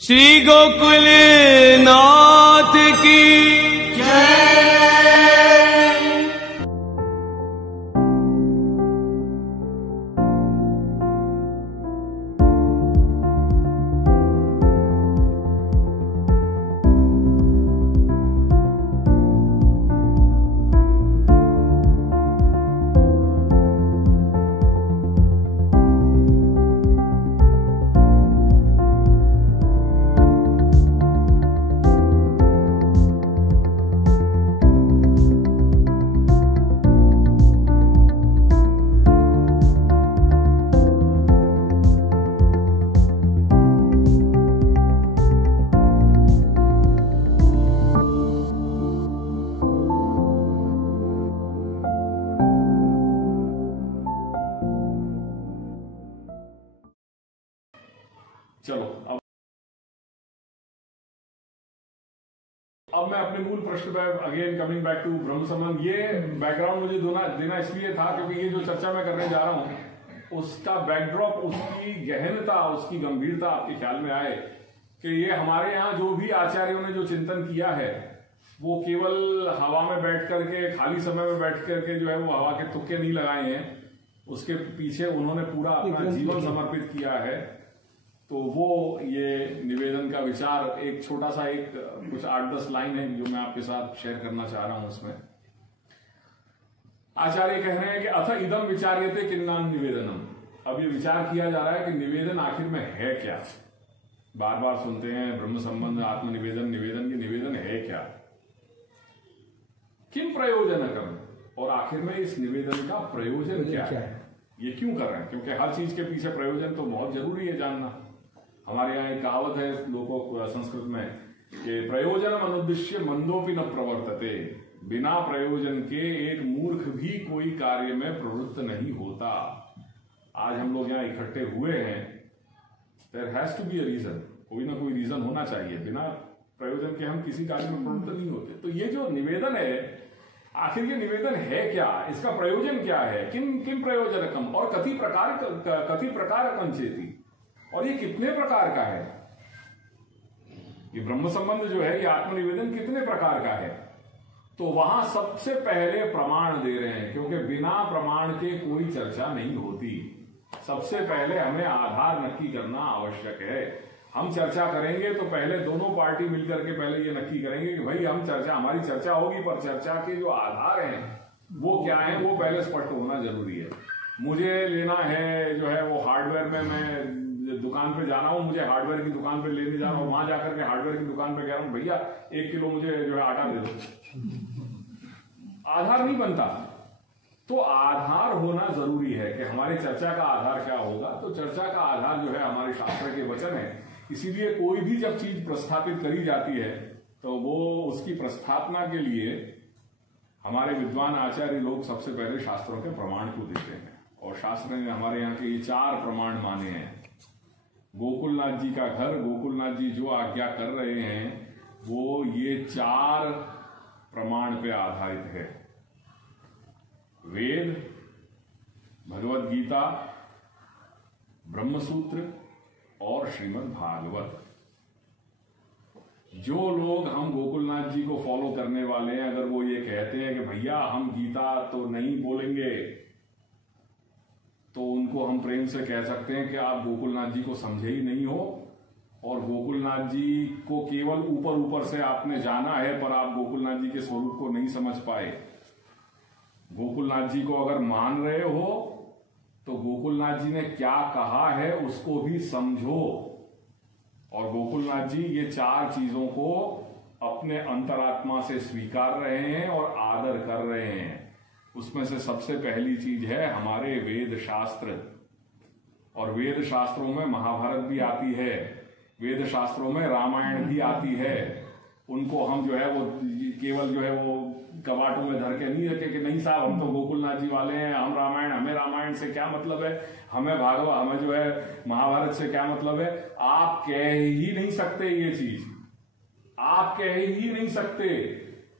श्री गोकुल नाथ की जय। चलो अब मैं अपने मूल प्रश्न पे अगेन कमिंग बैक टू ब्रह्म संबंध। ये बैकग्राउंड मुझे देना इसलिए था क्योंकि ये जो चर्चा मैं करने जा रहा हूं उसका बैकड्रॉप, उसकी गहनता, उसकी गंभीरता आपके ख्याल में आए कि ये हमारे यहाँ जो भी आचार्यों ने जो चिंतन किया है वो केवल हवा में बैठ करके, खाली समय में बैठ करके जो है वो हवा के तुक्के नहीं लगाए हैं, उसके पीछे उन्होंने पूरा अपना जीवन समर्पित किया है। तो वो ये निवेदन का विचार एक छोटा सा एक कुछ 8-10 लाइन है जो मैं आपके साथ शेयर करना चाह रहा हूं। उसमें आचार्य कह रहे हैं कि अथ इदम विचार्यते किन्नाम निवेदनम। अब ये विचार किया जा रहा है कि निवेदन आखिर में है क्या। बार बार सुनते हैं ब्रह्म संबंध, आत्मनिवेदन, निवेदन। ये निवेदन है क्या, किम प्रयोजनकम, और आखिर में इस निवेदन का प्रयोजन क्या है, ये क्यों कर रहे हैं। क्योंकि हर चीज के पीछे प्रयोजन तो बहुत जरूरी है जानना। हमारे यहाँ एक कहावत है लोगों को संस्कृत में कि प्रयोजन अनुद्देश्य मंदोपि न प्रवर्तते। बिना प्रयोजन के एक मूर्ख भी कोई कार्य में प्रवृत्त नहीं होता। आज हम लोग यहाँ इकट्ठे हुए हैं, there has to be a reason, कोई ना कोई रीजन होना चाहिए। बिना प्रयोजन के हम किसी कार्य में प्रवृत्त नहीं होते। तो ये जो निवेदन है, आखिर ये निवेदन है क्या, इसका प्रयोजन क्या है, किम प्रयोजनकम, और कति प्रकार कंचेती, और ये कितने प्रकार का है। ये ब्रह्म संबंध जो है, ये आत्मनिवेदन कितने प्रकार का है। तो वहां सबसे पहले प्रमाण दे रहे हैं, क्योंकि बिना प्रमाण के कोई चर्चा नहीं होती। सबसे पहले हमें आधार नक्की करना आवश्यक है। हम चर्चा करेंगे तो पहले दोनों पार्टी मिलकर के पहले ये नक्की करेंगे कि भाई हमारी चर्चा होगी, पर चर्चा के जो आधार हैं वो क्या है, वो पहले स्पष्ट होना जरूरी है। मुझे लेना है जो है वो हार्डवेयर में, मैं दुकान पे जाना हूं, मुझे हार्डवेयर की दुकान पे लेने जा रहा हूं, वहां जाकर के हार्डवेयर की दुकान पे कह रहा हूं भैया 1 किलो मुझे जो है आटा दे दो, आधार नहीं बनता। तो आधार होना जरूरी है कि हमारी चर्चा का आधार क्या होगा। तो चर्चा का आधार जो है हमारे शास्त्र के वचन है। इसीलिए कोई भी जब चीज प्रस्थापित करी जाती है तो वो उसकी प्रस्थापना के लिए हमारे विद्वान आचार्य लोग सबसे पहले शास्त्रों के प्रमाण को देते हैं। और शास्त्र ने हमारे यहाँ के ये 4 प्रमाण माने हैं। गोकुलनाथ जी का घर, गोकुलनाथ जी जो आज्ञा कर रहे हैं वो ये 4 प्रमाण पे आधारित है। वेद, भगवत गीता, ब्रह्मसूत्र और श्रीमद् भागवत। जो लोग हम गोकुलनाथ जी को फॉलो करने वाले हैं, अगर वो ये कहते हैं कि भैया हम गीता तो नहीं बोलेंगे, तो उनको हम प्रेम से कह सकते हैं कि आप गोकुलनाथ जी को समझे ही नहीं हो, और गोकुलनाथ जी को केवल ऊपर ऊपर से आपने जाना है, पर आप गोकुलनाथ जी के स्वरूप को नहीं समझ पाए। गोकुलनाथ जी को अगर मान रहे हो तो गोकुलनाथ जी ने क्या कहा है उसको भी समझो। और गोकुलनाथ जी ये 4 चीजों को अपने अंतरात्मा से स्वीकार रहे हैं और आदर कर रहे हैं। उसमें से सबसे पहली चीज है हमारे वेद शास्त्र। और वेद शास्त्रों में महाभारत भी आती है, वेद शास्त्रों में रामायण भी आती है। उनको हम जो है वो केवल जो है वो कबाटों में धर के नहीं रखे कि नहीं साहब हम तो गोकुलनाथ जी वाले हैं, हम रामायण, हमें रामायण से क्या मतलब है, हमें भागवत, हमें जो है महाभारत से क्या मतलब है। आप कह ही नहीं सकते ये चीज, आप कह ही नहीं सकते,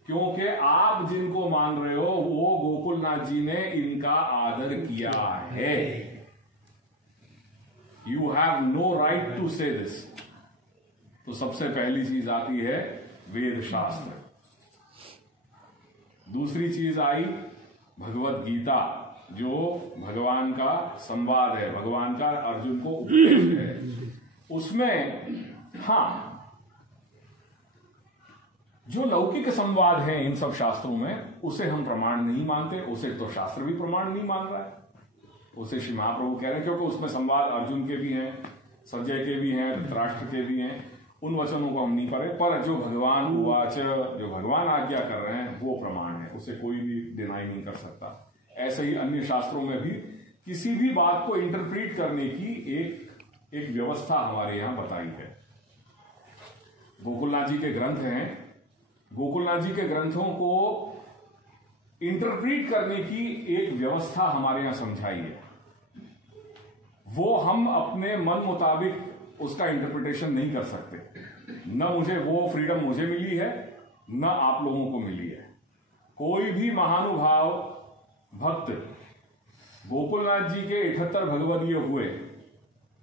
क्योंकि आप जिनको मान रहे हो वो गोकुलनाथ जी ने इनका आदर किया है। You have no right to say this. तो सबसे पहली चीज आती है वेद शास्त्र, दूसरी चीज आई भगवत गीता, जो भगवान का संवाद है, भगवान का अर्जुन को उपदेश है। उसमें हाँ, जो लौकिक संवाद है इन सब शास्त्रों में, उसे हम प्रमाण नहीं मानते, उसे तो शास्त्र भी प्रमाण नहीं मान रहा है। उसे श्री महाप्रभु कह रहे हैं, क्योंकि उसमें संवाद अर्जुन के भी हैं, संजय के भी हैं, धृतराष्ट्र के भी हैं, उन वचनों को हम नहीं पढ़े, पर जो भगवान उवाच, जो भगवान आज्ञा कर रहे हैं वो प्रमाण है, उसे कोई भी डिनाई नहीं कर सकता। ऐसे ही अन्य शास्त्रों में भी किसी भी बात को इंटरप्रीट करने की एक व्यवस्था हमारे यहां बताई है। गोकुलनाथ जी के ग्रंथ हैं, गोकुलनाथ जी के ग्रंथों को इंटरप्रीट करने की एक व्यवस्था हमारे यहां समझाई है। वो हम अपने मन मुताबिक उसका इंटरप्रिटेशन नहीं कर सकते, न मुझे वो फ्रीडम मुझे मिली है, न आप लोगों को मिली है। कोई भी महानुभाव भक्त गोकुलनाथ जी के 78 भगवदीय हुए,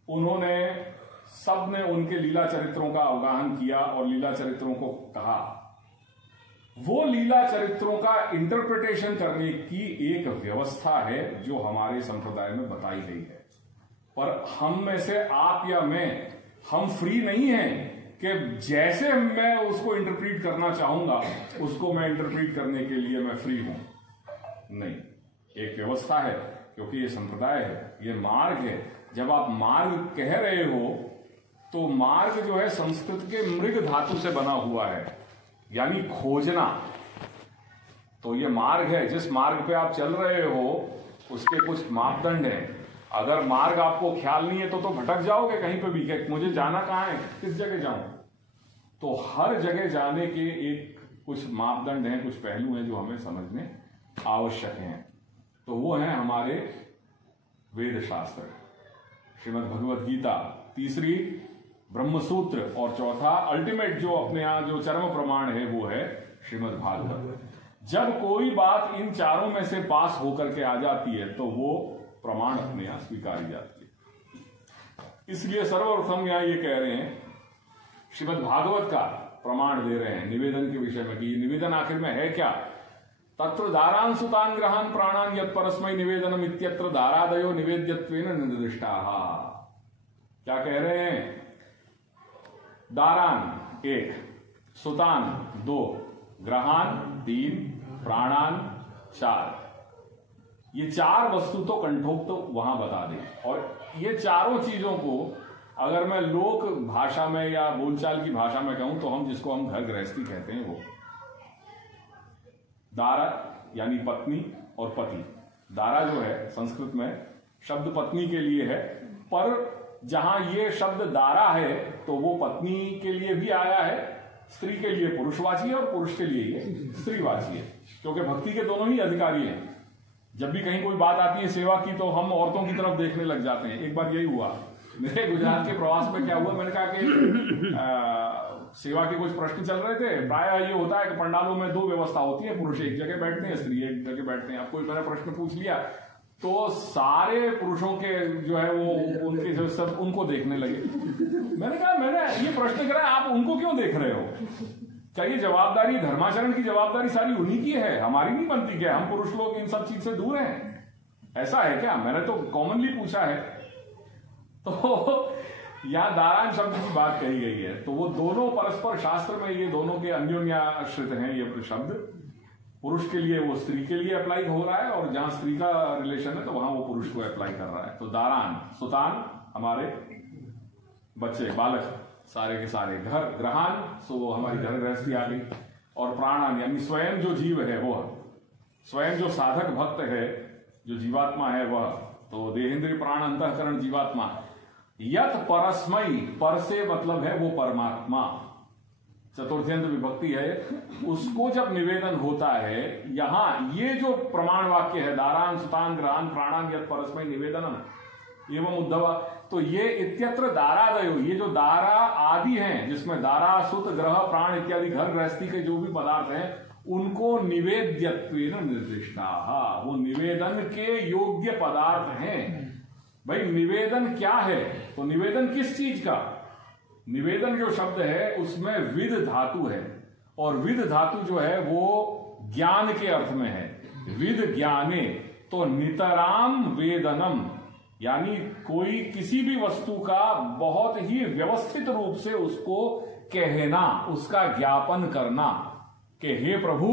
उन्होंने सबने उनके लीला चरित्रों का अवगाहन किया और लीला चरित्रों को कहा। वो लीला चरित्रों का इंटरप्रिटेशन करने की एक व्यवस्था है जो हमारे संप्रदाय में बताई गई है। पर हम में से आप या मैं, हम फ्री नहीं हैं कि जैसे मैं उसको इंटरप्रीट करना चाहूंगा उसको मैं इंटरप्रीट करने के लिए मैं फ्री हूं। नहीं, एक व्यवस्था है, क्योंकि ये संप्रदाय है, ये मार्ग है। जब आप मार्ग कह रहे हो तो मार्ग जो है संस्कृत के मृग धातु से बना हुआ है, यानी खोजना। तो ये मार्ग है, जिस मार्ग पे आप चल रहे हो उसके कुछ मापदंड हैं। अगर मार्ग आपको ख्याल नहीं है तो भटक जाओगे कहीं पे भी, कि मुझे जाना कहां है, किस जगह जाऊं। तो हर जगह जाने के एक कुछ मापदंड हैं, कुछ पहलू हैं जो हमें समझने आवश्यक हैं। तो वो है हमारे वेद शास्त्र, श्रीमद् भगवत गीता, तीसरी ब्रह्मसूत्र, और चौथा अल्टीमेट जो अपने यहां जो चरम प्रमाण है वो है श्रीमद् भागवत। जब कोई बात इन चारों में से पास होकर के आ जाती है तो वो प्रमाण अपने यहां स्वीकारी जाती है। इसलिए सर्वप्रथम यहां ये कह रहे हैं, श्रीमद् भागवत का प्रमाण दे रहे हैं निवेदन के विषय में, कि निवेदन आखिर में है क्या। तत्र दारान सुतान ग्रहान प्राणान यत् परस्मै निवेदनम इत्यत्र दारादयो निवेद्यत्वेन निर्दिष्टाः। क्या कह रहे हैं? दारान 1, सुतान 2, ग्रहान 3, प्राणान 4। ये 4 वस्तु तो कंठोक्त तो वहां बता दें। और ये चारों चीजों को अगर मैं लोक भाषा में या बोलचाल की भाषा में कहूं तो हम जिसको हम घर गृहस्थी कहते हैं, वो दारा यानी पत्नी और पति। दारा जो है संस्कृत में शब्द पत्नी के लिए है, पर जहां ये शब्द दारा है तो वो पत्नी के लिए भी आया है, स्त्री के लिए पुरुषवाची है और पुरुष के लिए ये स्त्रीवाची है, क्योंकि भक्ति के दोनों ही अधिकारी हैं। जब भी कहीं कोई बात आती है सेवा की तो हम औरतों की तरफ देखने लग जाते हैं। एक बार यही हुआ मेरे गुजरात के प्रवास में। क्या हुआ, मैंने कहा कि सेवा के कुछ प्रश्न चल रहे थे। प्राय ये होता है कि पंडालों में 2 व्यवस्था होती है, पुरुष एक जगह बैठते हैं, स्त्री एक जगह बैठते हैं। अब कोई मैंने प्रश्न पूछ लिया तो सारे पुरुषों के जो है वो उनके जो सब उनको देखने लगे। मैंने कहा मैंने ये प्रश्न करा, आप उनको क्यों देख रहे हो? क्या ये जवाबदारी, धर्माचरण की जवाबदारी सारी उन्हीं की है, हमारी नहीं बनती क्या? हम पुरुष लोग इन सब चीज से दूर हैं, ऐसा है क्या? मैंने तो कॉमनली पूछा है। तो यहां दारान शब्द की बात कही गई है, तो वो दोनों परस्पर शास्त्र में ये दोनों के अन्योन्याश्रित हैं। ये शब्द पुरुष के लिए वो स्त्री के लिए अप्लाई हो रहा है, और जहां स्त्री का रिलेशन है तो वहां वो पुरुष को अप्लाई कर रहा है। तो दारान, सुतान हमारे बच्चे, बालक सारे के सारे, घर ग्रहान सो हमारी घर गृहस्थी आ गई, और प्राणान यानी स्वयं जो जीव है वो, स्वयं जो साधक भक्त है, जो जीवात्मा है वह, तो देहेंद्रिय प्राण अंतःकरण जीवात्मा। यत परस्मई, पर से मतलब है वो परमात्मा, चतुर्थ्यंत विभक्ति है, उसको जब निवेदन होता है, यहां ये जो प्रमाण वाक्य है दारान सुतान ग्रहान प्राणान यत परस्मई निवेदनम एवं उद्धवा, तो ये इत्यत्र दारादयो, ये जो दारा आदि हैं जिसमें दारा सुत ग्रह प्राण इत्यादि घर गृहस्थी के जो भी पदार्थ हैं उनको निवेद्यत्वेन निर्दिष्टाः, वो निवेदन के योग्य पदार्थ हैं। भाई निवेदन क्या है? तो निवेदन किस चीज का? निवेदन जो शब्द है उसमें विद धातु है, और विद धातु जो है वो ज्ञान के अर्थ में है। विद ज्ञाने, तो नितराम वेदनम, यानी कोई किसी भी वस्तु का बहुत ही व्यवस्थित रूप से उसको कहना, उसका ज्ञापन करना कि हे प्रभु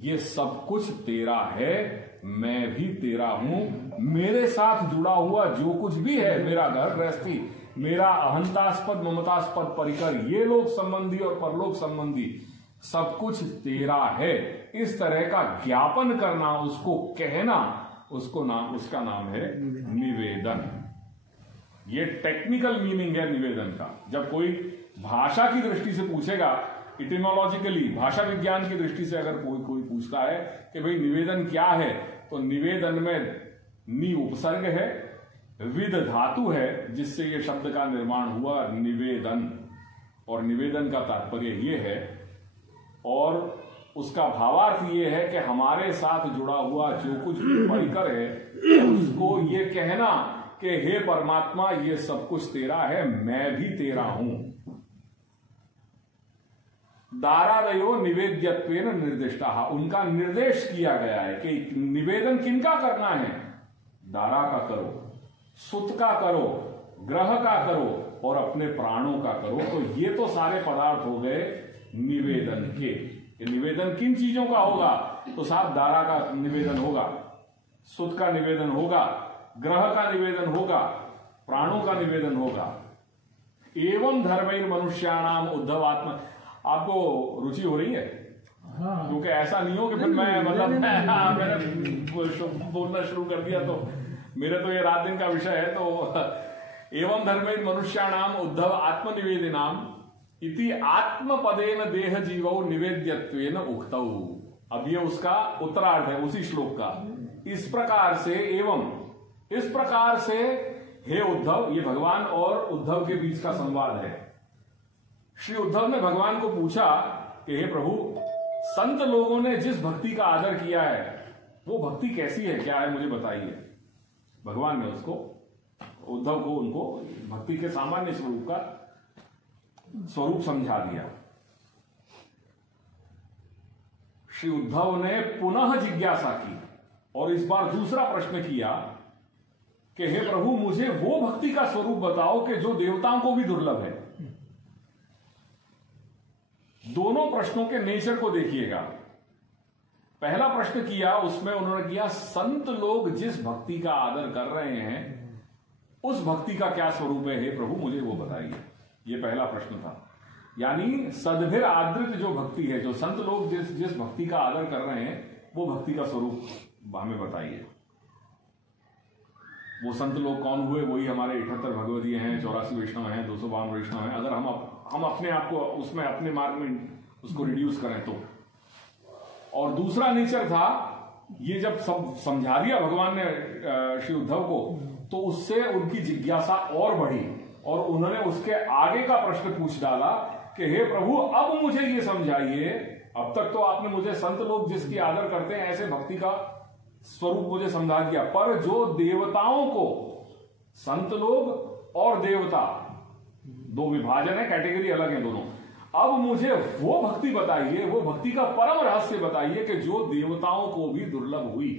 ये सब कुछ तेरा है, मैं भी तेरा हूं, मेरे साथ जुड़ा हुआ जो कुछ भी है, मेरा घर गृहस्थी, मेरा अहंतास्पद ममतास्पद परिकर, ये लोक संबंधी और परलोक संबंधी सब कुछ तेरा है, इस तरह का ज्ञापन करना, उसको कहना, उसका नाम है निवेदन। ये टेक्निकल मीनिंग है निवेदन का। जब कोई भाषा की दृष्टि से पूछेगा, इटिमोलॉजिकली भाषा विज्ञान की दृष्टि से अगर कोई पूछता है कि भाई निवेदन क्या है, तो निवेदन में नि उपसर्ग है, विद धातु है जिससे ये शब्द का निर्माण हुआ निवेदन, और निवेदन का तात्पर्य ये है और उसका भावार्थ ये है कि हमारे साथ जुड़ा हुआ जो कुछ भी परिकर है उसको ये कहना कि हे परमात्मा ये सब कुछ तेरा है, मैं भी तेरा हूं। दारादयो निवेद्यत्वेन निर्दिष्टा, उनका निर्देश किया गया है कि निवेदन किनका करना है, दारा का करो, सुत का करो, ग्रह का करो और अपने प्राणों का करो। तो ये तो सारे पदार्थ हो गए निवेदन के। निवेदन किन चीजों का होगा, तो साथ दारा का निवेदन होगा, सुत का निवेदन होगा, ग्रह का निवेदन होगा, प्राणों का निवेदन होगा। एवं धर्मैर मनुष्याणाम उद्धवात्मा। आपको रुचि हो रही है? हाँ। क्योंकि ऐसा नहीं हो कि फिर मैं मैंने बोलना शुरू कर दिया तो मेरा तो ये रात दिन का विषय है। तो एवं धर्मैर मनुष्याणाम उद्धव आत्मनिवेदिनाम इति आत्मपदेन देह जीवौ निवेद्यत्वेन उक्तौ। अब ये उसका उत्तरार्ध है उसी श्लोक का। इस प्रकार से, एवं इस प्रकार से हे उद्धव, ये भगवान और उद्धव के बीच का संवाद है। श्री उद्धव ने भगवान को पूछा कि हे प्रभु, संत लोगों ने जिस भक्ति का आदर किया है वो भक्ति कैसी है, क्या है, मुझे बताइए। भगवान ने उसको, उद्धव को, उनको भक्ति के सामान्य स्वरूप का स्वरूप समझा दिया। श्री उद्धव ने पुनः जिज्ञासा की और इस बार दूसरा प्रश्न किया कि हे प्रभु, मुझे वो भक्ति का स्वरूप बताओ कि जो देवताओं को भी दुर्लभ है। दोनों प्रश्नों के नेचर को देखिएगा। पहला प्रश्न किया, उसमें उन्होंने किया संत लोग जिस भक्ति का आदर कर रहे हैं उस भक्ति का क्या स्वरूप है, हे प्रभु मुझे वो बताइए। ये पहला प्रश्न था। यानी सद्भिर आदृत जो भक्ति है, जो संत लोग जिस भक्ति का आदर कर रहे हैं वो भक्ति का स्वरूप हमें बताइए। वो संत लोग कौन हुए? वही हमारे 78 भगवदीय हैं, 84 वैष्णव हैं, 252 वैष्णव हैं। अगर हम अपने आप को उसमें अपने मार्ग में उसको रिड्यूस करें तो। और दूसरा नेचर था, ये जब सब समझा दिया भगवान ने श्री उद्धव को, तो उससे उनकी जिज्ञासा और बढ़ी और उन्होंने उसके आगे का प्रश्न पूछ डाला कि हे प्रभु, अब मुझे ये समझाइए, अब तक तो आपने मुझे संत लोग जिसकी आदर करते हैं ऐसे भक्ति का स्वरूप मुझे समझा दिया, पर जो देवताओं को, संत लोग और देवता दो विभाजन है, कैटेगरी अलग है दोनों। अब मुझे वो भक्ति बताइए, वो भक्ति का परम रहस्य बताइए कि जो देवताओं को भी दुर्लभ हुई।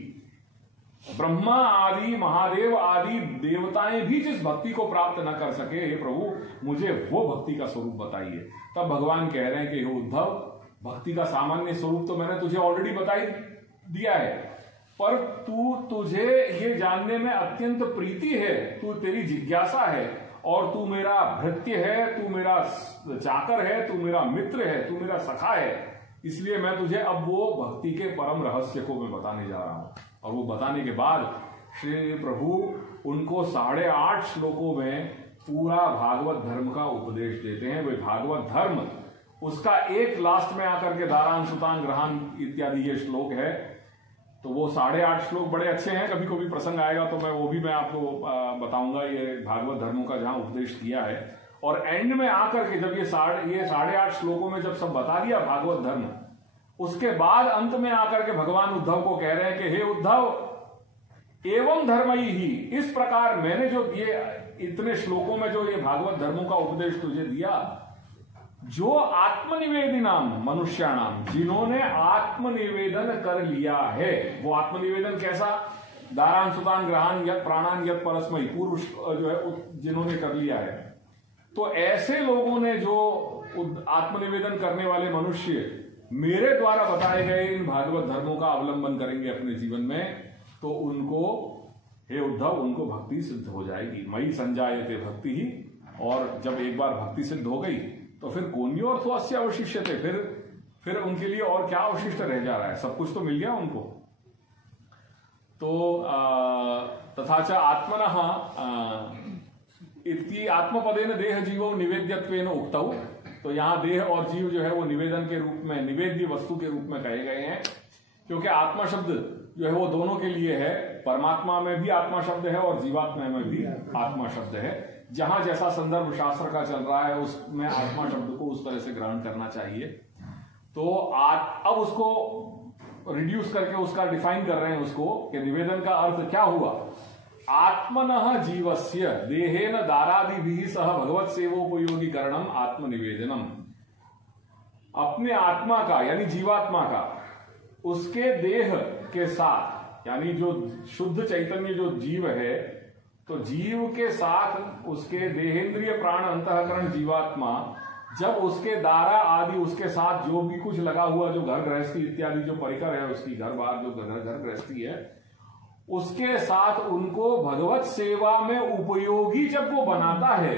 ब्रह्मा आदि, महादेव आदि देवताएं भी जिस भक्ति को प्राप्त न कर सके, हे प्रभु मुझे वो भक्ति का स्वरूप बताइए। तब भगवान कह रहे हैं कि हे उद्धव, भक्ति का सामान्य स्वरूप तो मैंने तुझे ऑलरेडी बताई दिया है, पर तुझे ये जानने में अत्यंत प्रीति है, तेरी जिज्ञासा है और तू मेरा भृत्य है, तू मेरा चाकर है, तू मेरा मित्र है, तू मेरा सखा है, इसलिए मैं तुझे अब वो भक्ति के परम रहस्य को मैं बताने जा रहा हूं। और वो बताने के बाद श्री प्रभु उनको 8.5 श्लोकों में पूरा भागवत धर्म का उपदेश देते हैं। वे भागवत धर्म, उसका एक लास्ट में आकर के दारान सुतान ग्रहान इत्यादि ये श्लोक है, तो वो 8.5 श्लोक बड़े अच्छे हैं। कभी कभी प्रसंग आएगा तो मैं आपको बताऊंगा ये भागवत धर्मों का जहां उपदेश किया है। और एंड में आकर के जब ये 8.5 श्लोकों में जब सब बता दिया भागवत धर्म, उसके बाद अंत में आकर के भगवान उद्धव को कह रहे हैं कि हे उद्धव, एवं धर्म ही, इस प्रकार मैंने जो इतने श्लोकों में जो ये भागवत धर्मों का उपदेश तुझे दिया, जो आत्मनिवेदी नाम मनुष्याणाम, जिन्होंने आत्मनिवेदन कर लिया है, वो आत्मनिवेदन कैसा? दारान सुतान ग्रहान यत प्राणान यत परस्मयी, पूर्व जो है जिन्होंने कर लिया है। तो ऐसे लोगों ने जो आत्मनिवेदन करने वाले मनुष्य मेरे द्वारा बताए गए इन भागवत धर्मों का अवलंबन करेंगे अपने जीवन में, तो उनको, हे उद्धव, उनको भक्ति सिद्ध हो जाएगी। मई संजायते भक्ति ही, और जब एक बार भक्ति सिद्ध हो गई तो फिर कोन्योर्थोऽस्य अवशिष्यते, फिर उनके लिए और क्या अवशिष्ट रह जा रहा है? सब कुछ तो मिल गया उनको। तो तथा च आत्मनः इति आत्मपदेन देह जीवो निवेद्यत्वेन उक्तौ। तो यहां देह और जीव जो है वो निवेदन के रूप में, निवेद्य वस्तु के रूप में कहे गए हैं, क्योंकि आत्मा शब्द जो है वो दोनों के लिए है। परमात्मा में भी आत्मा शब्द है और जीवात्मा में भी आत्मा शब्द है। जहां जैसा संदर्भ शास्त्र का चल रहा है उसमें आत्मा शब्द को उस तरह से ग्रहण करना चाहिए। तो अब उसको रिड्यूस करके उसका डिफाइन कर रहे हैं उसको, कि निवेदन का अर्थ क्या हुआ? आत्मनः जीवस्य देहेन दारादिभिः सह भगवत सेवोपयोगी करणम आत्मनिवेदनम। अपने आत्मा का यानी जीवात्मा का उसके देह के साथ, यानी जो शुद्ध चैतन्य जो जीव है, तो जीव के साथ उसके देहेंद्रिय प्राण अंतःकरण जीवात्मा, जब उसके दारा आदि उसके साथ जो भी कुछ लगा हुआ, जो घर गृहस्थी इत्यादि जो परिकर है उसकी, घर बार जो घर गृहस्थी है, उसके साथ उनको भगवत सेवा में उपयोगी जब वो बनाता है,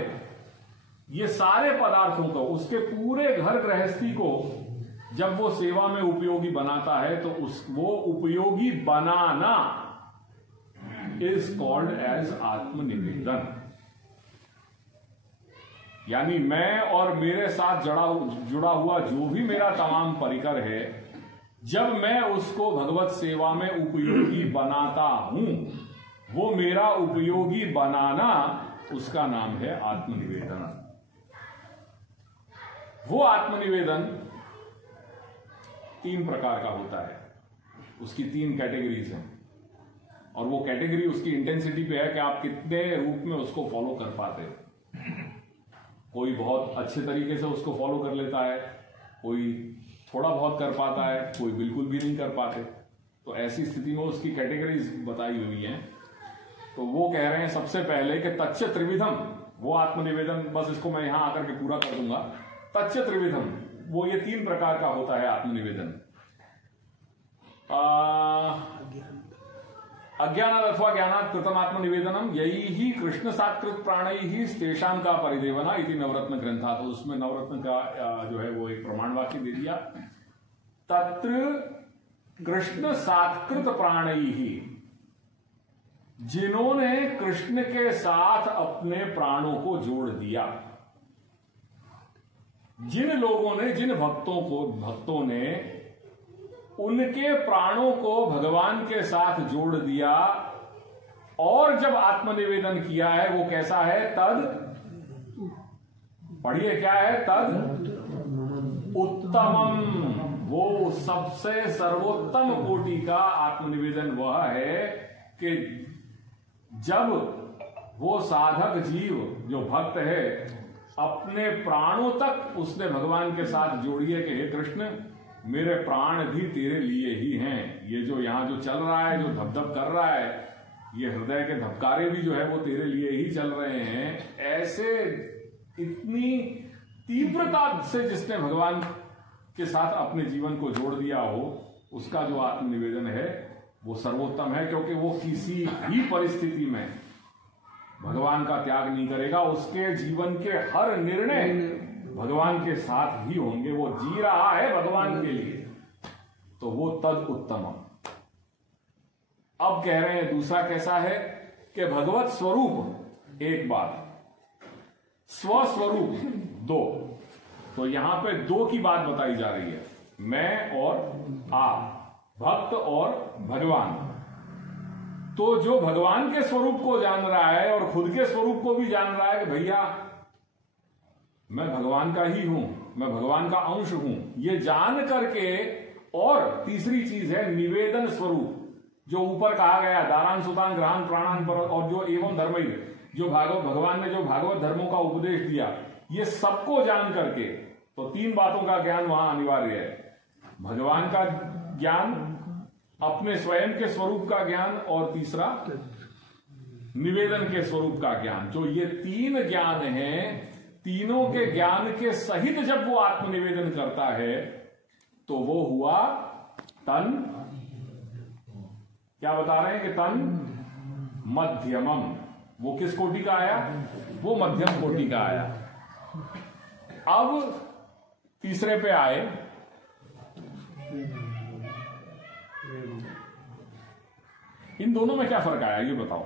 ये सारे पदार्थों को, उसके पूरे घर गृहस्थी को जब वो सेवा में उपयोगी बनाता है, तो वो उपयोगी बनाना इज कॉल्ड एज आत्मनिवेदन। यानी मैं और मेरे साथ जुड़ा हुआ जो भी मेरा तमाम परिकर है, जब मैं उसको भगवत सेवा में उपयोगी बनाता हूं, वो मेरा उपयोगी बनाना, उसका नाम है आत्मनिवेदन। वो आत्मनिवेदन 3 प्रकार का होता है, उसकी 3 कैटेगरीज हैं, और वो कैटेगरी उसकी इंटेंसिटी पे है कि आप कितने रूप में उसको फॉलो कर पाते। कोई बहुत अच्छे तरीके से उसको फॉलो कर लेता है, कोई थोड़ा बहुत कर पाता है, कोई बिल्कुल भी नहीं कर पाते। तो ऐसी स्थिति में उसकी कैटेगरीज बताई हुई हैं। तो वो कह रहे हैं सबसे पहले कि तच्च त्रिविधम, वो आत्मनिवेदन, बस इसको मैं यहां आकर के पूरा कर दूंगा। तच्च त्रिविधम, वो ये 3 प्रकार का होता है आत्मनिवेदन। अज्ञानात् अथवा ज्ञानात् कृतम आत्मनिवेदनम यही ही कृष्ण सात्कृत प्राणै ही स्तेषाम का परिदेवना इति नवरत्न ग्रंथा। तो उसमें नवरत्न का जो है वो एक प्रमाण वाक्य दे दिया। तत्र कृष्ण सात्कृत प्राणै ही, जिन्होंने कृष्ण के साथ अपने प्राणों को जोड़ दिया, जिन लोगों ने, जिन भक्तों ने उनके प्राणों को भगवान के साथ जोड़ दिया, और जब आत्मनिवेदन किया है, वो कैसा है? तद, पढ़िए क्या है? तद उत्तमम, वो सबसे सर्वोत्तम कोटि का आत्मनिवेदन वह है कि जब वो साधक जीव जो भक्त है, अपने प्राणों तक उसने भगवान के साथ जोड़ी है कि हे कृष्ण, मेरे प्राण भी तेरे लिए ही हैं। ये जो यहां जो चल रहा है, जो धपधप कर रहा है, ये हृदय के धबकारे भी जो है वो तेरे लिए ही चल रहे हैं। ऐसे इतनी तीव्रता से जिसने भगवान के साथ अपने जीवन को जोड़ दिया हो, उसका जो आत्मनिवेदन है वो सर्वोत्तम है, क्योंकि वो किसी भी परिस्थिति में भगवान का त्याग नहीं करेगा। उसके जीवन के हर निर्णय भगवान के साथ ही होंगे। वो जी रहा है भगवान के लिए, तो वो तद उत्तम। अब कह रहे हैं दूसरा कैसा है कि भगवत स्वरूप एक बात, स्वस्वरूप 2। तो यहां पे 2 की बात बताई जा रही है, मैं और आप, भक्त और भगवान। तो जो भगवान के स्वरूप को जान रहा है और खुद के स्वरूप को भी जान रहा है कि भैया मैं भगवान का ही हूं, मैं भगवान का अंश हूं, ये जान करके, और तीसरी चीज है निवेदन स्वरूप, जो ऊपर कहा गया दारान सुतान ग्रहान प्राणान पर, और जो एवं धर्मैः, जो भगवान ने जो भागवत धर्मों का उपदेश दिया, ये सबको जान करके, तो 3 बातों का ज्ञान वहां अनिवार्य है। भगवान का ज्ञान, अपने स्वयं के स्वरूप का ज्ञान, और तीसरा निवेदन के स्वरूप का ज्ञान। जो ये 3 ज्ञान हैं, तीनों के ज्ञान के सहित जब वो आत्मनिवेदन करता है तो वो हुआ तन, क्या बता रहे हैं कि तन मध्यमम। वो किस कोटि का आया? वो मध्यम कोटि का आया। अब तीसरे पे आए, इन दोनों में क्या फर्क आया ये बताओ?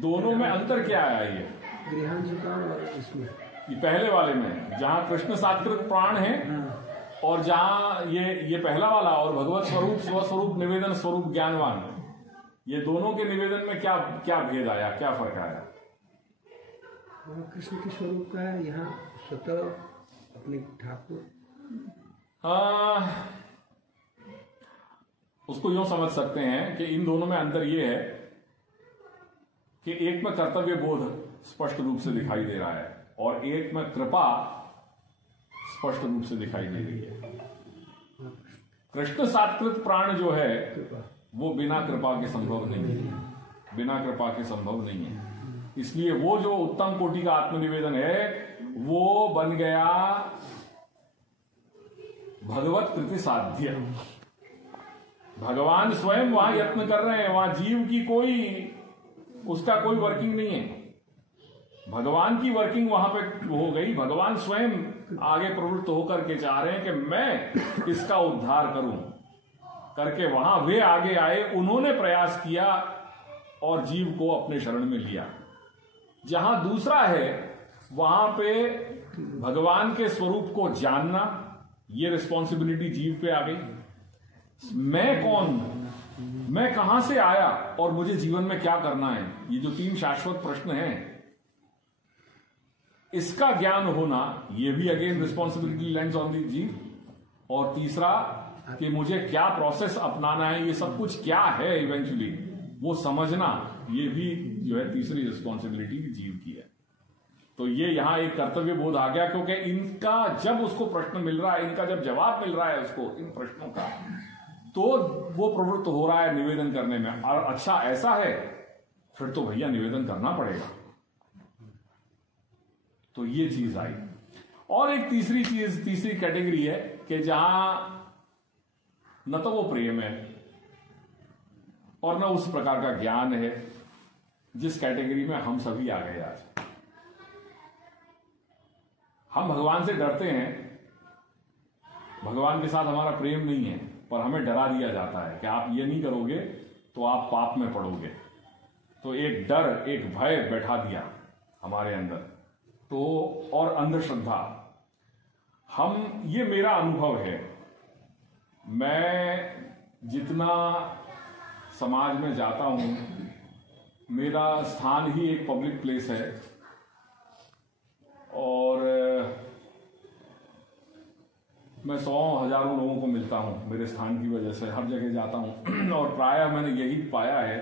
दोनों में अंतर क्या आया? ये गृहांश का और इसमें, ये पहले वाले में जहां कृष्ण सात्कृत प्राण है, और जहां ये पहला वाला, और भगवत स्वरूप, स्वस्वरूप, निवेदन स्वरूप, ज्ञानवान, ये दोनों के निवेदन में क्या क्या भेद आया, क्या फर्क आया? कृष्ण के स्वरूप का है, यहाँ स्वतः अपने ठाकुर। उसको यूं समझ सकते हैं कि इन दोनों में अंतर ये है कि एक में कर्तव्य बोध स्पष्ट रूप से दिखाई दे रहा है, और एक में कृपा स्पष्ट रूप से दिखाई दे रही है। कृष्ण सात्कृत प्राण जो है वो बिना कृपा के संभव नहीं है, बिना कृपा के संभव नहीं है। इसलिए वो जो उत्तम कोटि का आत्मनिवेदन है वो बन गया भगवत कृति साध्य। भगवान स्वयं वहां यत्न कर रहे हैं, वहां जीव की उसका कोई वर्किंग नहीं है। भगवान की वर्किंग वहां पे हो गई। भगवान स्वयं आगे प्रवृत्त होकर के चाह रहे हैं कि मैं इसका उद्धार करूं करके, वहां वे आगे आए, उन्होंने प्रयास किया और जीव को अपने शरण में लिया। जहां दूसरा है वहां पे भगवान के स्वरूप को जानना, ये रिस्पॉन्सिबिलिटी जीव पे आ गई। मैं कौन, मैं कहां से आया और मुझे जीवन में क्या करना है, ये जो 3 शाश्वत प्रश्न हैं, इसका ज्ञान होना, ये भी again responsibility lands on the जीव। और तीसरा कि मुझे क्या प्रोसेस अपनाना है, ये सब कुछ क्या है इवेंचुअली वो समझना, ये भी जो है तीसरी रिस्पॉन्सिबिलिटी जीव की है। तो ये यहां एक कर्तव्य बोध आ गया, क्योंकि इनका जब उसको प्रश्न मिल रहा है, इनका जब जवाब मिल रहा है उसको, इन प्रश्नों का, तो वो प्रवृत्त हो रहा है निवेदन करने में। और अच्छा ऐसा है फिर तो भैया निवेदन करना पड़ेगा। तो ये चीज आई। और एक तीसरी चीज, तीसरी कैटेगरी है कि जहां न तो वो प्रेम है और न उस प्रकार का ज्ञान है, जिस कैटेगरी में हम सभी आ गए आज। हम भगवान से डरते हैं, भगवान के साथ हमारा प्रेम नहीं है, पर हमें डरा दिया जाता है कि आप ये नहीं करोगे तो आप पाप में पड़ोगे। तो एक डर, एक भय बैठा दिया हमारे अंदर। तो और अंधश्रद्धा, हम, ये मेरा अनुभव है, मैं जितना समाज में जाता हूं, मेरा स्थान ही एक पब्लिक प्लेस है, और मैं 100,000 लोगों को मिलता हूं मेरे स्थान की वजह से, हर जगह जाता हूं। और प्रायः मैंने यही पाया है,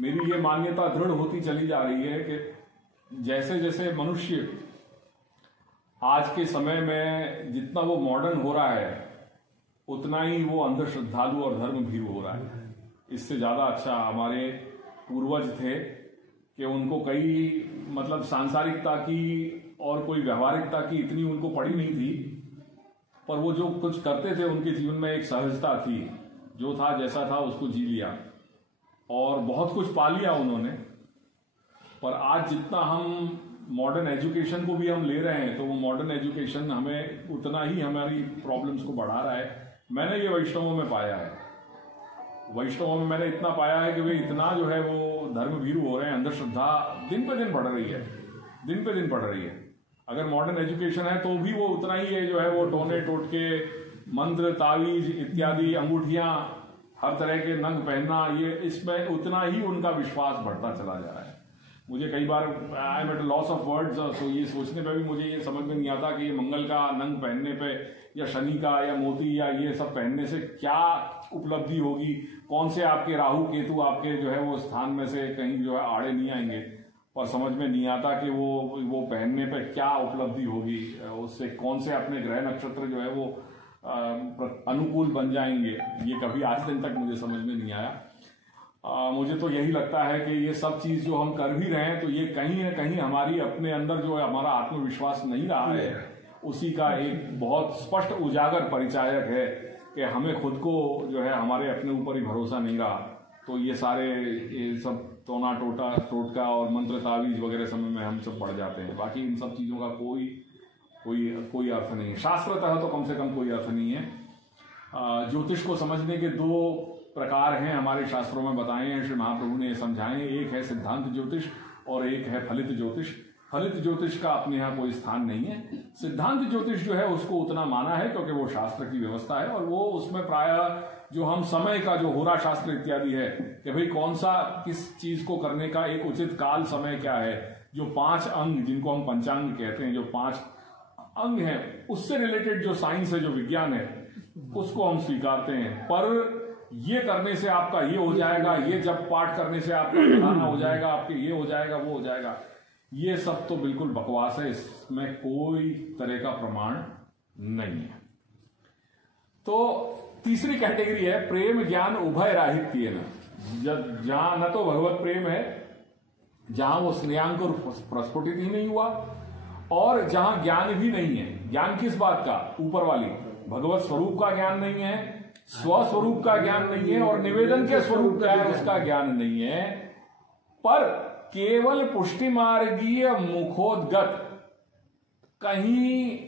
मेरी ये मान्यता दृढ़ होती चली जा रही है कि जैसे जैसे मनुष्य आज के समय में जितना वो मॉडर्न हो रहा है, उतना ही वो अंधश्रद्धालु और धर्म भीरू हो रहा है। इससे ज्यादा अच्छा हमारे पूर्वज थे कि उनको कई मतलब सांसारिकता की और कोई व्यवहारिकता की इतनी उनको पड़ी नहीं थी, पर वो जो कुछ करते थे उनके जीवन में एक सहजता थी, जो था जैसा था उसको जी लिया और बहुत कुछ पा लिया उन्होंने। पर आज जितना हम मॉडर्न एजुकेशन को भी हम ले रहे हैं, तो वो मॉडर्न एजुकेशन हमें उतना ही हमारी प्रॉब्लम्स को बढ़ा रहा है। मैंने ये वैष्णवों में पाया है, वैष्णवों में मैंने इतना पाया है कि वे इतना जो है वो धर्म भीरू हो रहे हैं, अंधश्रद्धा दिन पे दिन बढ़ रही है, दिन पे दिन बढ़ रही है। अगर मॉडर्न एजुकेशन है तो भी वो उतना ही है जो है वो टोने टोटके, मंत्र, तावीज इत्यादि, अंगूठियां, हर तरह के नंग पहनना, ये इसमें उतना ही उनका विश्वास बढ़ता चला जा रहा है। मुझे कई बार I am at loss of words, तो ये सोचने पे भी मुझे ये समझ में नहीं आता कि ये मंगल का नंग पहनने पे या शनि का या मोती या ये सब पहनने से क्या उपलब्धि होगी, कौन से आपके राहु केतु आपके जो है वो स्थान में से कहीं जो है आड़े नहीं आएंगे, और समझ में नहीं आता कि वो पहनने पे क्या उपलब्धि होगी, उससे कौन से अपने ग्रह नक्षत्र जो है वो अनुकूल बन जाएंगे। ये कभी आज दिन तक मुझे समझ में नहीं आया। मुझे तो यही लगता है कि ये सब चीज जो हम कर भी रहे हैं तो ये कहीं ना कहीं हमारी अपने अंदर जो है हमारा आत्मविश्वास नहीं रहा है, उसी का एक बहुत स्पष्ट उजागर परिचायक है कि हमें खुद को जो है हमारे अपने ऊपर ही भरोसा नहीं रहा। तो ये सारे ये सब टोना टोटका और मंत्र तावीज वगैरह समय में हम सब पड़ जाते हैं। बाकी इन सब चीजों का कोई अर्थ नहीं है, शास्त्रतः तो कम से कम कोई अर्थ नहीं है। ज्योतिष को समझने के दो प्रकार हैं, हमारे शास्त्रों में बताए हैं, श्री महाप्रभु ने समझाए। एक है सिद्धांत ज्योतिष और एक है फलित ज्योतिष। फलित ज्योतिष का अपने यहाँ कोई स्थान नहीं है। सिद्धांत ज्योतिष जो है उसको उतना माना है क्योंकि वो शास्त्र की व्यवस्था है, और वो उसमें प्रायः जो हम समय का जो होरा शास्त्र इत्यादि है कि भाई कौन सा किस चीज को करने का एक उचित काल समय क्या है, जो 5 अंग जिनको हम पंचांग कहते हैं, जो 5 अंग हैं, उससे रिलेटेड जो साइंस है, जो विज्ञान है, उसको हम स्वीकारते हैं। पर ये करने से आपका ये हो जाएगा, ये जब पाठ करने से आपका फलाना हो जाएगा, आपके ये हो जाएगा, वो हो जाएगा, ये सब तो बिल्कुल बकवास है, इसमें कोई तरह का प्रमाण नहीं है। तो तीसरी कैटेगरी है प्रेम ज्ञान उभय राहित्य न, जहां न तो भगवत प्रेम है, जहां वो स्नेहांक और प्रस्फुटित ही नहीं हुआ, और जहां ज्ञान भी नहीं है। ज्ञान किस बात का? ऊपर वाली भगवत स्वरूप का ज्ञान नहीं है, स्वस्वरूप का ज्ञान नहीं है, और निवेदन के स्वरूप क्या है उसका ज्ञान नहीं है, पर केवल पुष्टि मार्गीय मुखोद्गत कहीं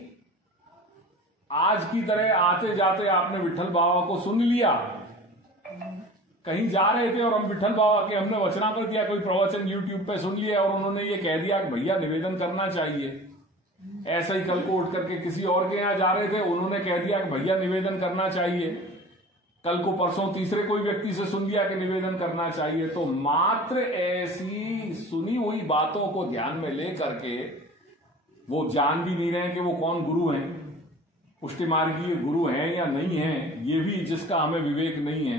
आज की तरह आते जाते आपने विट्ठल बाबा को सुन लिया, कहीं जा रहे थे और हम विट्ठल बाबा के हमने वचनामृत दिया, कोई प्रवचन यूट्यूब पे सुन लिया और उन्होंने ये कह दिया कि भैया निवेदन करना चाहिए। ऐसा ही कल को उठ करके किसी और के यहां जा रहे थे, उन्होंने कह दिया कि भैया निवेदन करना चाहिए। कल को परसों तीसरे कोई व्यक्ति से सुन लिया कि निवेदन करना चाहिए। तो मात्र ऐसी सुनी हुई बातों को ध्यान में ले करके वो जान भी नहीं रहे कि वो कौन गुरु हैं, पुष्टि मार्गीय गुरु हैं या नहीं हैं, ये भी जिसका हमें विवेक नहीं है,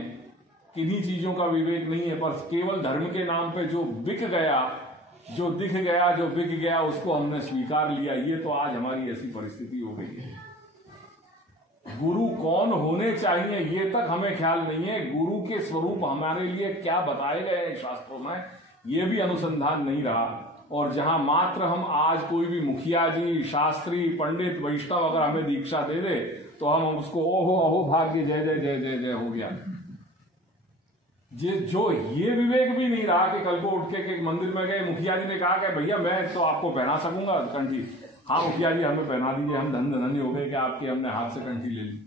किन्हीं चीजों का विवेक नहीं है, पर केवल धर्म के नाम पे जो बिक गया, जो दिख गया, जो बिक गया, उसको हमने स्वीकार लिया। ये तो आज हमारी ऐसी परिस्थिति हो गई है। गुरु कौन होने चाहिए ये तक हमें ख्याल नहीं है, गुरु के स्वरूप हमारे लिए क्या बताए गए हैं शास्त्रों में, ये भी अनुसंधान नहीं रहा। और जहां मात्र हम आज कोई भी मुखिया जी, शास्त्री, पंडित, वैष्णव अगर हमें दीक्षा दे दे तो हम उसको ओहो अहो भाग्य जय जय जय जय जय हो गया। जो ये विवेक भी नहीं रहा कि कल को उठ के मंदिर में गए, मुखिया जी ने कहा कि भैया मैं तो आपको पहना सकूंगा कंठी, हाँ मुखिया जी हमें पहना दीजिए, हम धन्य हो गए कि आपके हमने हाथ से कंठी ले ली।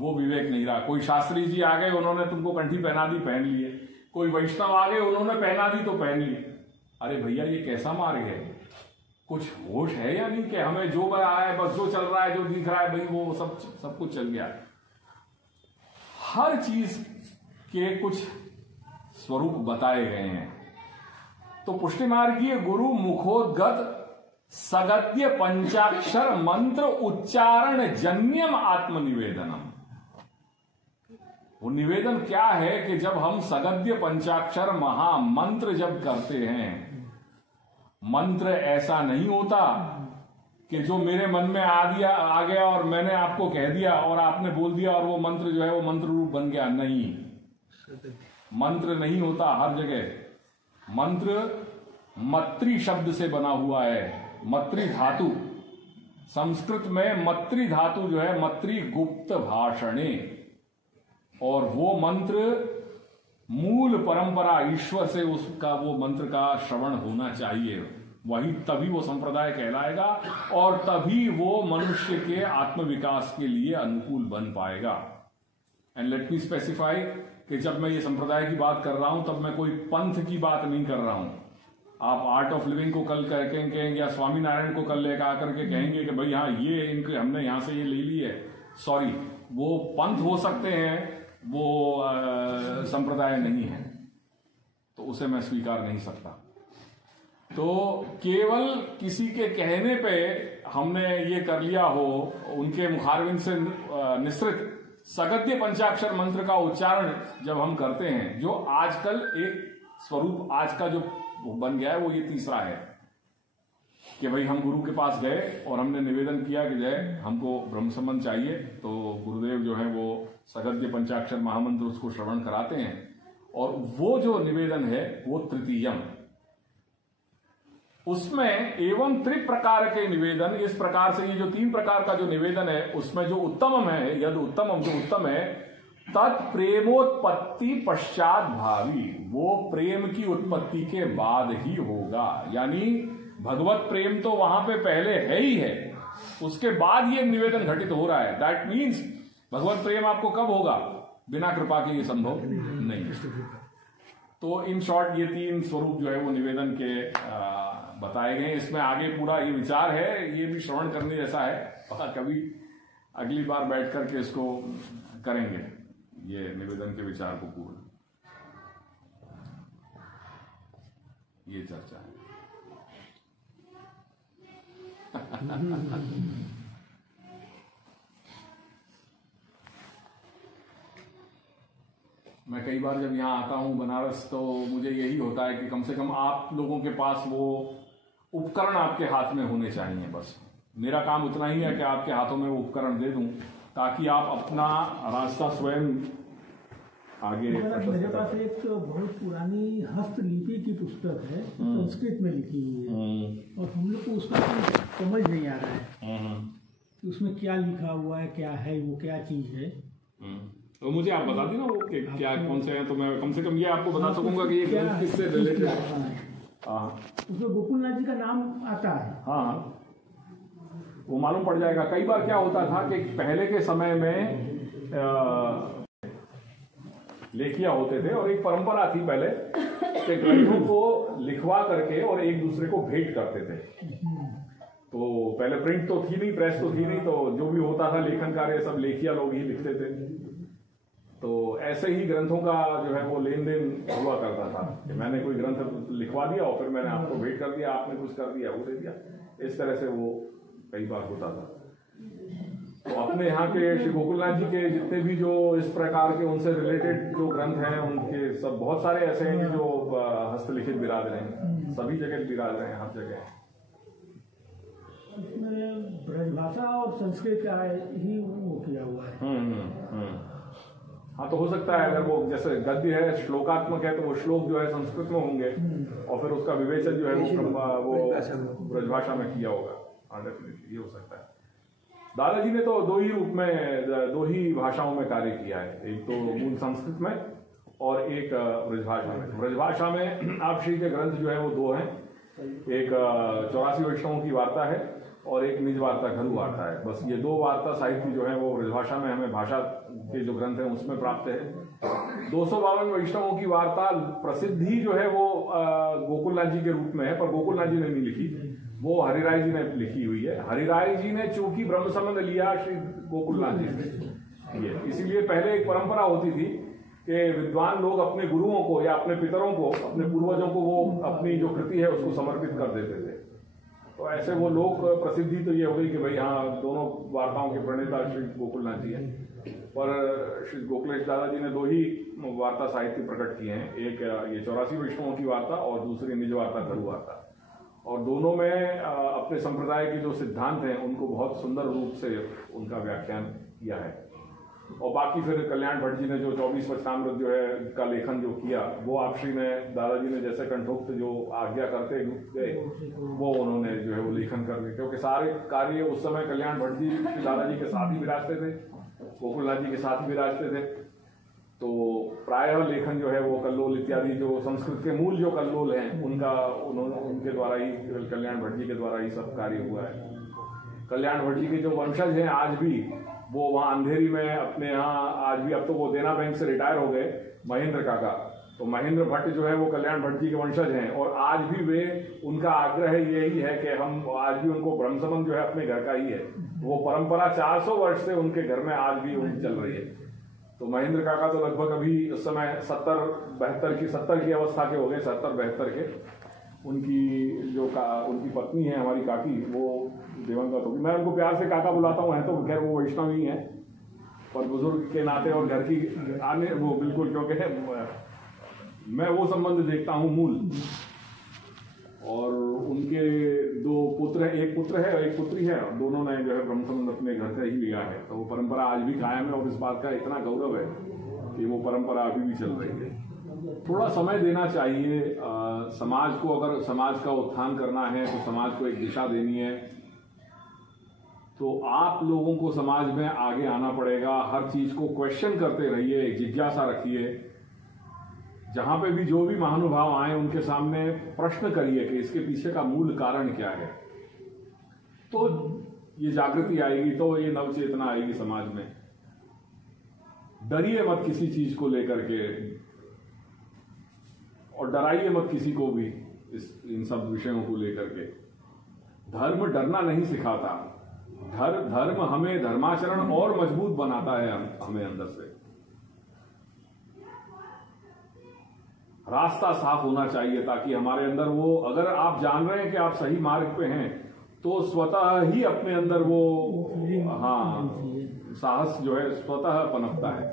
वो विवेक नहीं रहा। कोई शास्त्री जी आ गए, उन्होंने तुमको कंठी पहना दी, पहन लिए। कोई वैष्णव आ गए, उन्होंने पहना दी तो पहन लिए। अरे भैया ये कैसा मार्ग है? कुछ होश है या नहीं कि हमें जो आया है बस जो चल रहा है, जो दिख रहा है भाई वो सब कुछ चल गया। हर चीज के कुछ स्वरूप बताए गए हैं। तो पुष्टि मार्गीय गुरु मुखोद्गत सगद्य पंचाक्षर मंत्र उच्चारण जन्यम आत्मनिवेदनम। वो निवेदन क्या है कि जब हम सगद्य पंचाक्षर महामंत्र जब करते हैं, मंत्र ऐसा नहीं होता कि जो मेरे मन में आ गया और मैंने आपको कह दिया और आपने बोल दिया और वो मंत्र जो है वो मंत्र रूप बन गया। नहीं, मंत्र नहीं होता हर जगह। मंत्र मत्री शब्द से बना हुआ है, मत्री धातु। संस्कृत में मत्री धातु जो है मत्री गुप्त भाषणे, और वो मंत्र मूल परंपरा ईश्वर से उसका वो मंत्र का श्रवण होना चाहिए, वही तभी वो संप्रदाय कहलाएगा और तभी वो मनुष्य के आत्मविकास के लिए अनुकूल बन पाएगा। एंड लेट मी स्पेसिफाई कि जब मैं ये संप्रदाय की बात कर रहा हूं तब मैं कोई पंथ की बात नहीं कर रहा हूं। आप आर्ट ऑफ लिविंग को कल कहेंगे या स्वामी नारायण को कल लेकर आकर के कहेंगे कि भाई हाँ ये इनके हमने यहां से ये ले ली है, सॉरी, वो पंथ हो सकते हैं, वो संप्रदाय नहीं है, तो उसे मैं स्वीकार नहीं सकता। तो केवल किसी के कहने पे हमने ये कर लिया हो, उनके मुखारबिन से निसृत सगद्य पंचाक्षर मंत्र का उच्चारण जब हम करते हैं, जो आजकल एक स्वरूप आज का जो बन गया है वो ये तीसरा है कि भाई हम गुरु के पास गए और हमने निवेदन किया कि जय हमको ब्रह्म संबंध चाहिए, तो गुरुदेव जो है वो सगद्य पंचाक्षर महामंत्र उसको श्रवण कराते हैं। और वो जो निवेदन है वो तृतीयम, उसमें एवं त्रिप्रकार के निवेदन, इस प्रकार से ये जो 3 प्रकार का जो निवेदन है उसमें जो उत्तमम है, यद उत्तमम जो उत्तम है, तत्प्रेमोत्पत्ति पश्चात भावी, वो प्रेम की उत्पत्ति के बाद ही होगा। यानी भगवत प्रेम तो वहां पे पहले है ही है, उसके बाद ये निवेदन घटित हो रहा है। दैट मीन्स भगवत प्रेम आपको कब होगा? बिना कृपा के ये संभव नहीं। तो इन शॉर्ट ये 3 स्वरूप जो है वो निवेदन के बताए गए। इसमें आगे पूरा ये विचार है, ये भी श्रवण करने जैसा है। कभी अगली बार बैठ करके इसको करेंगे, ये निवेदन के विचार को पूर्ण, ये चर्चा है। मैं कई बार जब यहाँ आता हूँ बनारस, तो मुझे यही होता है कि कम से कम आप लोगों के पास वो उपकरण आपके हाथ में होने चाहिए। बस मेरा काम उतना ही है कि आपके हाथों में वो उपकरण दे दूं, ताकि आप अपना रास्ता स्वयं आगे। मेरे पास एक बहुत पुरानी हस्तलिपि की पुस्तक है, संस्कृत में लिखी हुई है, और हम लोग को उसका समझ नहीं आ रहा है कि उसमें क्या लिखा हुआ है, क्या है वो, क्या चीज है। तो मुझे आप बता दी ना वो कि क्या कौन से हैं, तो मैं कम से कम ये आपको बता सकूंगा कि ये किससे रिलेटेड है। हाँ, उसमें गोकुलनाथ जी का नाम आता है। हाँ, वो मालूम पड़ जाएगा। कई बार क्या होता था कि पहले के समय में लेखिया होते थे, और एक परंपरा थी पहले कि ग्रंथों को लिखवा करके और एक दूसरे को भेंट करते थे। तो पहले प्रिंट तो थी नहीं, प्रेस तो थी नहीं, तो जो भी होता था लेखन कार्य सब लेखिया लोग ही लिखते थे। तो ऐसे ही ग्रंथों का जो है वो लेन देन हुआ करता था कि मैंने कोई ग्रंथ लिखवा दिया और फिर मैंने आपको भेंट कर दिया, आपने कुछ कर दिया, वो दे दिया। इस तरह से वो कई बार होता था। तो अपने यहाँ के श्री गोकुलनाथ जी के जितने भी जो इस प्रकार के उनसे रिलेटेड जो ग्रंथ हैं, उनके सब बहुत सारे ऐसे हैं कि जो हस्तलिखित विराज रहे हैं, सभी जगह विराज रहे हैं, हर जगह। इसमें ब्रजभाषा और संस्कृत का ही वो किया हुआ है। हाँ, तो हो सकता है अगर वो जैसे गद्य है, श्लोकात्मक है, तो वो श्लोक जो है संस्कृत में होंगे और फिर उसका विवेचन जो है वो ब्रजभाषा में किया होगा। हाँ, डेफिनेटली ये हो सकता है। दादाजी ने तो 2 ही रूप में, 2 ही भाषाओं में कार्य किया है, एक तो मूल संस्कृत में और एक ब्रजभाषा में। ब्रजभाषा में आप श्री के ग्रंथ जो है वो 2 हैं, एक 84 वैष्णवों की वार्ता है और एक निज वार्ता घरु वार्ता है। बस ये 2 वार्ता साहित्य जो है वो ब्रजभाषा में हमें भाषा के जो ग्रंथ हैं उसमें प्राप्त है। 252 वैष्णवों की वार्ता प्रसिद्धि जो है वो गोकुलनाथ जी के रूप में है, पर गोकुलनाथ जी ने नहीं लिखी, वो हरिराय जी ने लिखी हुई है। हरिराय जी ने चूंकि ब्रह्म संबंध लिया श्री गोकुलनाथ जी से, ये इसीलिए पहले एक परंपरा होती थी कि विद्वान लोग अपने गुरुओं को या अपने पितरों को, अपने पूर्वजों को वो अपनी जो कृति है उसको समर्पित कर देते थे। तो ऐसे वो लोग प्रसिद्धि तो ये हो गई कि भाई हाँ, दोनों वार्ताओं के प्रणेता श्री गोकुलनाथ जी हैं। पर श्री गोकुलेश दादा जी ने 2 ही वार्ता साहित्य प्रकट किए हैं, एक ये 84 वैष्णवों की वार्ता और दूसरी निज वार्ता घरु वार्ता। और दोनों में अपने संप्रदाय के जो सिद्धांत हैं उनको बहुत सुंदर रूप से उनका व्याख्यान किया है। और बाकी फिर कल्याण भट्ट जी ने जो 24 वचनामृत जो है का लेखन जो किया, वो आप श्री ने, दादाजी ने जैसे कंठोक्त जो आज्ञा करते गए वो उन्होंने जो है वो लेखन कर दिया, क्योंकि सारे कार्य उस समय कल्याण भट्ट जी दादाजी के साथ ही विराजते थे, गोकुलनाथ जी के साथ ही विराजते थे। तो प्रायः लेखन जो है वो कल्लोल इत्यादि जो संस्कृत के मूल जो कल्लोल हैं उनके द्वारा ही, कल्याण भट्ट जी के द्वारा ही सब कार्य हुआ है। कल्याण भट्ट जी के जो वंशज हैं आज भी, वो वहाँ अंधेरी में अपने यहाँ आज भी, अब तो वो देना बैंक से रिटायर हो गए, महेंद्र काका, तो महेंद्र भट्ट जो है वो कल्याण भट्ट जी के वंशज हैं। और आज भी वे, उनका आग्रह यही है कि हम आज भी उनको ब्रह्म संबंध जो है अपने घर का ही है, वो परंपरा 400 वर्ष से उनके घर में आज भी उनकी चल रही है। तो महेंद्र काका तो लगभग अभी उस समय 70 की अवस्था के हो गए, 70-72 के। उनकी उनकी पत्नी है हमारी काकी, वो दिवंगत होगी। मैं उनको प्यार से काका बुलाता हूँ, है तो खैर वो वैष्णव ही है, पर बुजुर्ग के नाते और घर की आने वो बिल्कुल, क्योंकि मैं वो संबंध देखता हूँ मूल। और उनके 2 पुत्र हैं, एक पुत्र है और एक पुत्री है, दोनों ने जो है ब्रह्म संबंध अपने घर से ही लिया है। तो वो परंपरा आज भी कायम है और इस बात का इतना गौरव है कि वो परंपरा अभी भी चल रही है। थोड़ा समय देना चाहिए समाज को। अगर समाज का उत्थान करना है तो समाज को एक दिशा देनी है, तो आप लोगों को समाज में आगे आना पड़ेगा। हर चीज को क्वेश्चन करते रहिए, जिज्ञासा रखिए। जहां पे भी जो भी महानुभाव आए उनके सामने प्रश्न करिए कि इसके पीछे का मूल कारण क्या है। तो ये जागृति आएगी, तो ये नवचेतना आएगी समाज में। डरिए मत किसी चीज को लेकर के, और डराइए मत किसी को भी इन सब विषयों को लेकर के। धर्म डरना नहीं सिखाता, धर्म हमें धर्माचरण और मजबूत बनाता है, हमें अंदर से। रास्ता साफ होना चाहिए ताकि हमारे अंदर वो, अगर आप जान रहे हैं कि आप सही मार्ग पे हैं, तो स्वतः ही अपने अंदर वो साहस जो है स्वतः पनपता है।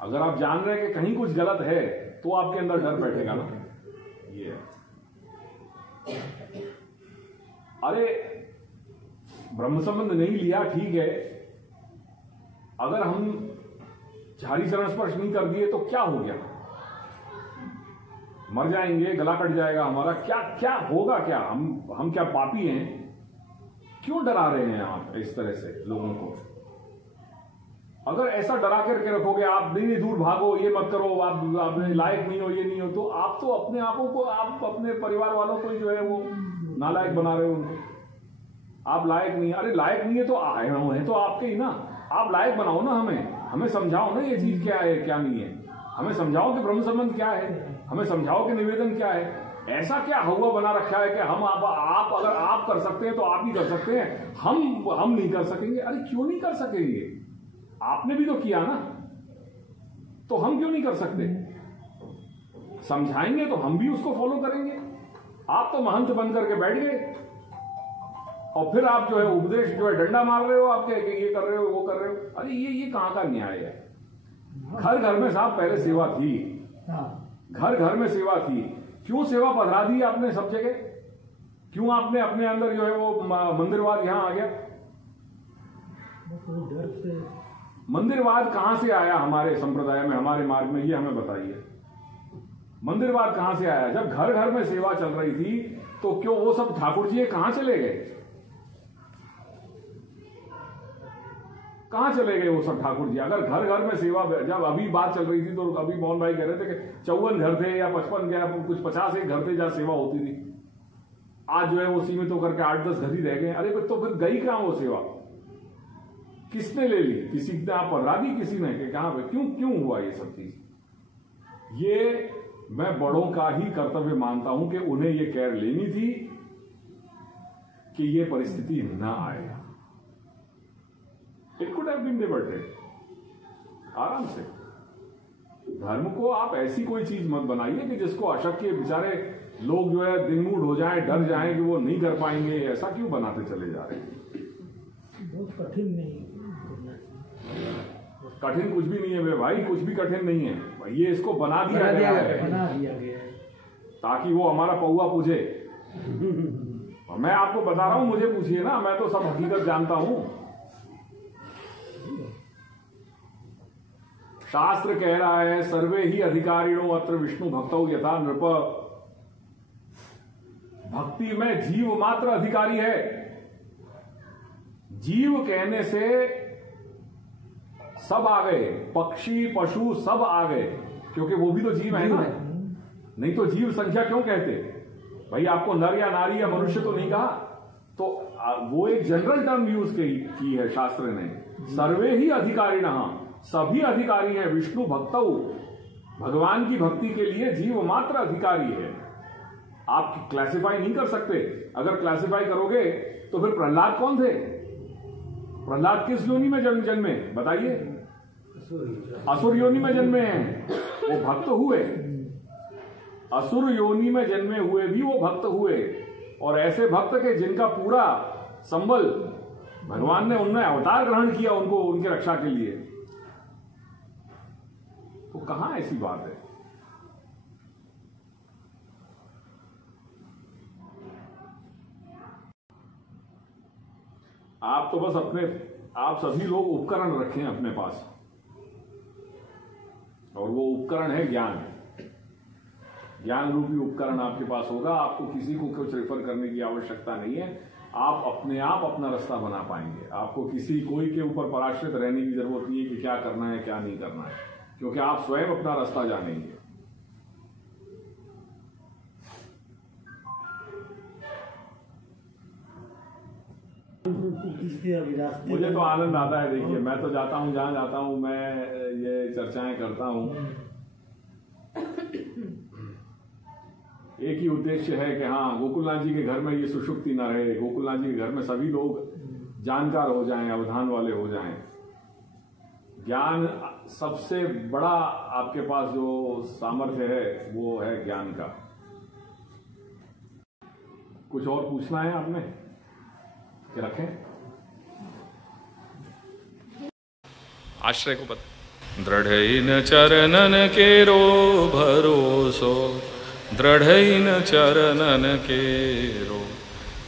अगर आप जान रहे हैं कि कहीं कुछ गलत है, तो आपके अंदर डर बैठेगा ना। ये अरे ब्रह्म संबंध नहीं लिया, ठीक है, अगर हम झारी चरण स्पर्श नहीं कर दिए तो क्या हो गया? मर जाएंगे, गला कट जाएगा हमारा, क्या होगा? क्या हम क्या पापी हैं? क्यों डरा रहे हैं आप इस तरह से लोगों को? अगर ऐसा डरा करके रखोगे, आप नहीं दूर भागो, ये मत करो, आप लायक नहीं हो, ये नहीं हो, तो आप तो अपने आपों को, आप अपने परिवार वालों को जो है वो नालायक बना रहे हो उनको। आप लायक नहीं, अरे लायक नहीं है तो आए हैं तो आपके ही ना, आप लायक बनाओ ना, हमें समझाओ ना ये चीज क्या है क्या नहीं है। हमें समझाओ कि ब्रह्म संबंध क्या है, हमें समझाओ कि निवेदन क्या है। ऐसा क्या हवा बना रखा है कि हम आप अगर आप कर सकते हैं तो आप ही कर सकते हैं, हम नहीं कर सकेंगे। अरे क्यों नहीं कर सकेंगे? आपने भी तो किया ना, तो हम क्यों नहीं कर सकते? समझाएंगे तो हम भी उसको फॉलो करेंगे। आप तो महंत बन करके बैठ गए और फिर आप जो है उपदेश जो है डंडा मार रहे हो आपके, ये कर रहे हो वो कर रहे हो। अरे ये कहां का न्याय है? घर घर में साहब पहले सेवा थी, घर घर में सेवा थी। क्यों सेवा पधरा दी आपने सब जगह? क्यों आपने अपने अंदर जो है वो मंदिरवाद यहां आ गया? मंदिरवाद कहां से आया हमारे संप्रदाय में, हमारे मार्ग में? ये हमें बताइए, मंदिरवाद कहां से आया? जब घर घर में सेवा चल रही थी तो क्यों वो सब ठाकुर जी कहां चले गए? कहां चले गए वो सब ठाकुर जी? अगर घर घर में सेवा, जब अभी बात चल रही थी तो अभी मोहन भाई कह रहे थे कि 54 घर थे या 55 या कुछ 50 एक घर थे जहां सेवा होती थी। आज जो है वो सीमित होकर के 8-10 घर ही रह गए। अरे तो फिर गई कहां वो सेवा? किसने ले ली? किसी ने आप पधरा दी किसी ने? कहां पे क्यों हुआ ये सब चीज? ये मैं बड़ों का ही कर्तव्य मानता हूं कि उन्हें ये केयर लेनी थी कि ये परिस्थिति ना आए। इट कुड हैव बीन डिवर्टेड आराम से। धर्म को आप ऐसी कोई चीज मत बनाइए कि जिसको अशक्य बेचारे लोग जो है दिनमूड हो जाएं, डर जाएं कि वो नहीं कर पाएंगे। ऐसा क्यों बनाते चले जा रहे हैं? बहुत कठिन नहीं, कठिन कुछ भी नहीं है भाई, कुछ भी कठिन नहीं है। ये इसको बना दिया गया है ताकि वो हमारा पौआ पूछे। और मैं आपको बता रहा हूं, मुझे पूछिए ना, मैं तो सब हकीकत जानता हूं। शास्त्र कह रहा है सर्वे ही अधिकारिणो अत्र विष्णु भक्तौ यथा नृप। भक्ति में जीव मात्र अधिकारी है। जीव कहने से सब आ गए, पक्षी पशु सब आ गए, क्योंकि वो भी तो जीव है ना। नहीं तो जीव संख्या क्यों कहते भाई? आपको नर या नारी या मनुष्य तो नहीं कहा, तो वो एक जनरल टर्म यूज की है शास्त्र ने। सर्वे ही अधिकारिणः, सभी अधिकारी हैं। विष्णु भक्तौ, भगवान की भक्ति के लिए जीव मात्र अधिकारी है। आप क्लासिफाई नहीं कर सकते। अगर क्लासिफाई करोगे तो फिर प्रहलाद कौन थे? प्रहलाद किस योनि में जन्मे बताइए? असुर योनि में जन्मे हैं, वो भक्त हुए। असुर योनि में जन्मे हुए भी वो भक्त हुए, और ऐसे भक्त के जिनका पूरा संबल भगवान ने उनमें अवतार ग्रहण किया उनको उनके रक्षा के लिए। तो कहां ऐसी बात है? आप तो बस आप सभी लोग उपकरण रखें अपने पास, और वो उपकरण है ज्ञान। ज्ञान रूपी उपकरण आपके पास होगा, आपको किसी को कुछ रेफर करने की आवश्यकता नहीं है। आप अपने आप अपना रास्ता बना पाएंगे। आपको कोई के ऊपर पराश्रित रहने की जरूरत नहीं है कि क्या करना है क्या नहीं करना है, क्योंकि आप स्वयं अपना रास्ता जानेंगे। मुझे तो आनंद आता है। देखिए, मैं तो जाता हूं, जहां जाता हूं मैं ये चर्चाएं करता हूं। एक ही उद्देश्य है कि हाँ, गोकुलनाथ जी के घर में ये सुषुप्ति न रहे, गोकुलनाथ जी के घर में सभी लोग जानकार हो जाएं, अवधान वाले हो जाएं। ज्ञान सबसे बड़ा आपके पास जो सामर्थ्य है वो है ज्ञान का। कुछ और पूछना है आपने कि रखें? आश्रय को पता। दृढ़ चरणन केरो भरोसो, दृढ़ चरणन केरो,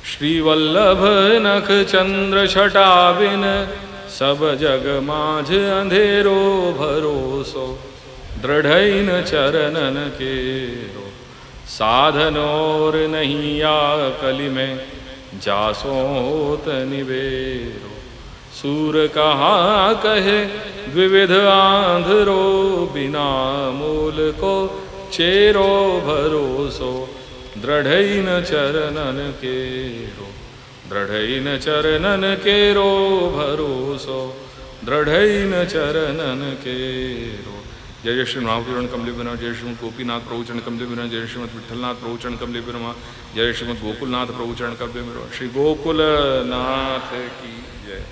श्रीवल्लभ नख चंद्र छटा बिन, सब जग माझ अंधेरो भरोसो, दृढ़ चरणन केरो, साधन और नहीं या कली में, जासोत निबेरो, सूर कहा कहे द्विविध आंधरो, बिना मूल को चेरो भरोसो, दृढ़ चरणन केरो, दृढ़ चरणन केरो भरोसो, दृढ़ चरणन केरो। जय जय श्री महापुराण कमले बिना, जय श्रीमद गोपीनाथ प्रभुचरण कमले बिना, जय श्रीमद विठलनाथ प्रभुचरण कमले बिना, जय श्रीमद गोकुलनाथ प्रभुचरण कमले बिना। श्री गोकुलनाथ की जय।